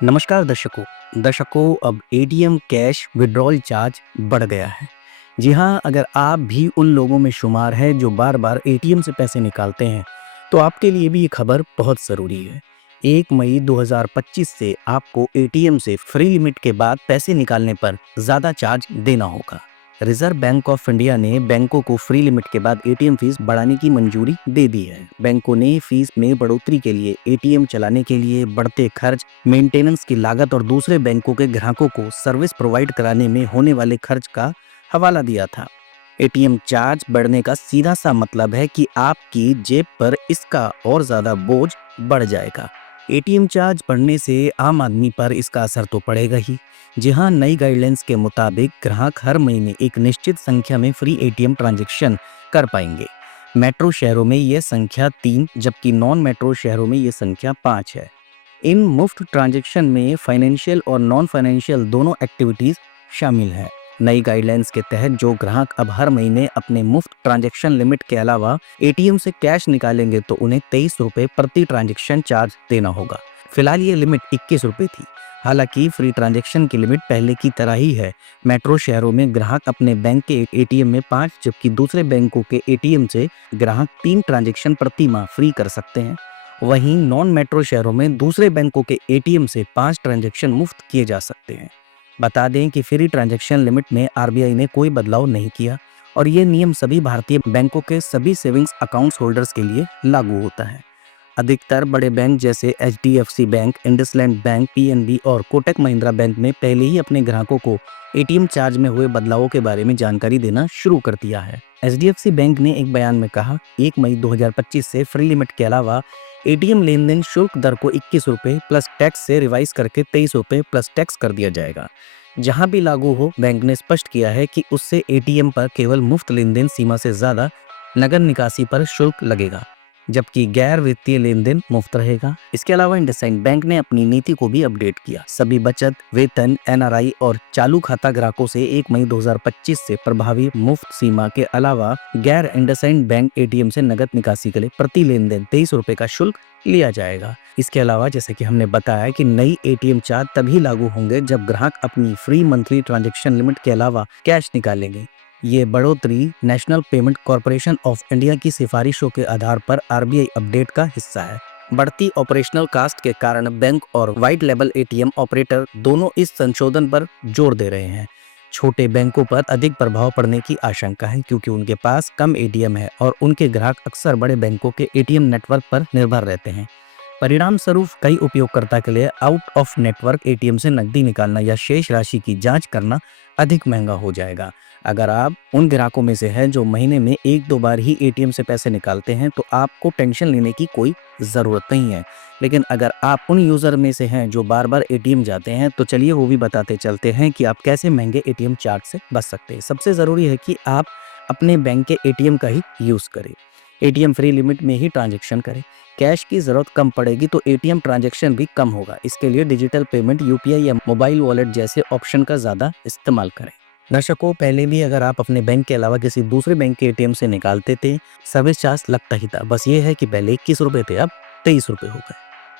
नमस्कार दर्शकों अब एटीएम कैश विड्रॉल चार्ज बढ़ गया है। जी हाँ, अगर आप भी उन लोगों में शुमार हैं जो बार बार एटीएम से पैसे निकालते हैं तो आपके लिए भी ये खबर बहुत ज़रूरी है। 1 मई 2025 से आपको एटीएम से फ्री लिमिट के बाद पैसे निकालने पर ज़्यादा चार्ज देना होगा। रिजर्व बैंक ऑफ इंडिया ने बैंकों को फ्री लिमिट के बाद एटीएम फीस बढ़ाने की मंजूरी दे दी है। बैंकों ने फीस में बढ़ोतरी के लिए एटीएम चलाने के लिए बढ़ते खर्च, मेंटेनेंस की लागत और दूसरे बैंकों के ग्राहकों को सर्विस प्रोवाइड कराने में होने वाले खर्च का हवाला दिया था। एटीएम चार्ज बढ़ने का सीधा सा मतलब है कि आपकी जेब पर इसका और ज्यादा बोझ बढ़ जाएगा। एटीएम चार्ज बढ़ने से आम आदमी पर इसका असर तो पड़ेगा ही। जी हाँ, नई गाइडलाइंस के मुताबिक ग्राहक हर महीने एक निश्चित संख्या में फ्री एटीएम ट्रांजैक्शन कर पाएंगे। मेट्रो शहरों में यह संख्या 3 जबकि नॉन मेट्रो शहरों में यह संख्या 5 है। इन मुफ्त ट्रांजैक्शन में फाइनेंशियल और नॉन फाइनेंशियल दोनों एक्टिविटीज शामिल हैं। नई गाइडलाइंस के तहत जो ग्राहक अब हर महीने अपने मुफ्त ट्रांजैक्शन लिमिट के अलावा एटीएम से कैश निकालेंगे तो उन्हें 23 रुपए प्रति ट्रांजैक्शन चार्ज देना होगा। फिलहाल ये लिमिट 21 रुपए थी। हालांकि फ्री ट्रांजैक्शन की लिमिट पहले की तरह ही है। मेट्रो शहरों में ग्राहक अपने बैंक के एटीएम में 5 जबकि दूसरे बैंकों के एटीएम से ग्राहक 3 ट्रांजैक्शन प्रति माह फ्री कर सकते हैं। वहीं नॉन मेट्रो शहरों में दूसरे बैंकों के एटीएम से 5 ट्रांजैक्शन मुफ्त किए जा सकते हैं। बता दें कि फ्री ट्रांजैक्शन लिमिट में आरबीआई ने कोई बदलाव नहीं किया और ये नियम सभी भारतीय बैंकों के सभी सेविंग्स अकाउंट्स होल्डर्स के लिए लागू होता है। अधिकतर बड़े बैंक जैसे HDFC bank, IndusInd bank, PNB और कोटक महिंद्रा बैंक ने पहले ही अपने ग्राहकों को एटीएम चार्ज में हुए बदलावों के बारे में जानकारी देना शुरू कर दिया है। एचडीएफसी बैंक ने एक बयान में कहा, 1 मई 2025 से फ्री लिमिट के अलावा एटीएम लेन देन शुल्क दर को 21 रुपए प्लस टैक्स से रिवाइज करके 23 रुपए प्लस टैक्स कर दिया जाएगा। जहां भी लागू हो, बैंक ने स्पष्ट किया है कि उससे एटीएम पर केवल मुफ्त लेन देन सीमा से ज्यादा नगद निकासी पर शुल्क लगेगा, जबकि गैर वित्तीय लेन देन मुफ्त रहेगा। इसके अलावा इंडसइंड बैंक ने अपनी नीति को भी अपडेट किया। सभी बचत, वेतन, एनआरआई और चालू खाता ग्राहकों से 1 मई 2025 से प्रभावी मुफ्त सीमा के अलावा गैर इंडसइंड बैंक एटीएम से नगद निकासी के लिए प्रति लेन देन 23 रुपए का शुल्क लिया जाएगा। इसके अलावा जैसे कि हमने बताया कि नई एटीएम चार्ज तभी लागू होंगे जब ग्राहक अपनी फ्री मंथली ट्रांजैक्शन लिमिट के अलावा कैश निकालेंगे। ये बढ़ोतरी national payment corporation of India की सिफारिशों के आधार पर आरबीआई अपडेट का हिस्सा है। बढ़ती ऑपरेशनल कास्ट के कारण बैंक और वाइट लेबल एटीएम ऑपरेटर दोनों इस संशोधन पर जोर दे रहे हैं। छोटे बैंकों पर अधिक प्रभाव पड़ने की आशंका है क्योंकि उनके पास कम एटीएम है और उनके ग्राहक अक्सर बड़े बैंकों के एटीएम नेटवर्क पर निर्भर रहते हैं। परिणाम स्वरूप कई उपयोगकर्ता के लिए आउट ऑफ नेटवर्क एटीएम से नकदी निकालना या शेष राशि की जांच करना अधिक महंगा हो जाएगा। अगर आप उन ग्राहकों में से हैं जो महीने में 1-2 बार ही एटीएम से पैसे निकालते हैं तो आपको टेंशन लेने की कोई ज़रूरत नहीं है। लेकिन अगर आप उन यूज़र में से हैं जो बार बार एटीएम जाते हैं तो चलिए वो भी बताते चलते हैं कि आप कैसे महंगे एटीएम चार्ज से बच सकते हैं। सबसे ज़रूरी है कि आप अपने बैंक के एटीएम का ही यूज़ करें। एटीएम फ्री लिमिट में ही ट्रांजैक्शन करें। कैश की ज़रूरत कम पड़ेगी तो एटीएम ट्रांजैक्शन भी कम होगा। इसके लिए डिजिटल पेमेंट, यूपीआई या मोबाइल वॉलेट जैसे ऑप्शन का ज़्यादा इस्तेमाल करें। दर्शकों, पहले भी अगर आप अपने बैंक के अलावा किसी दूसरे बैंक के एटीएम से निकालते थे, सर्विस चार्ज लगता ही था। बस ये है कि पहले 21 रुपए थे, अब 23 रुपए हो गए।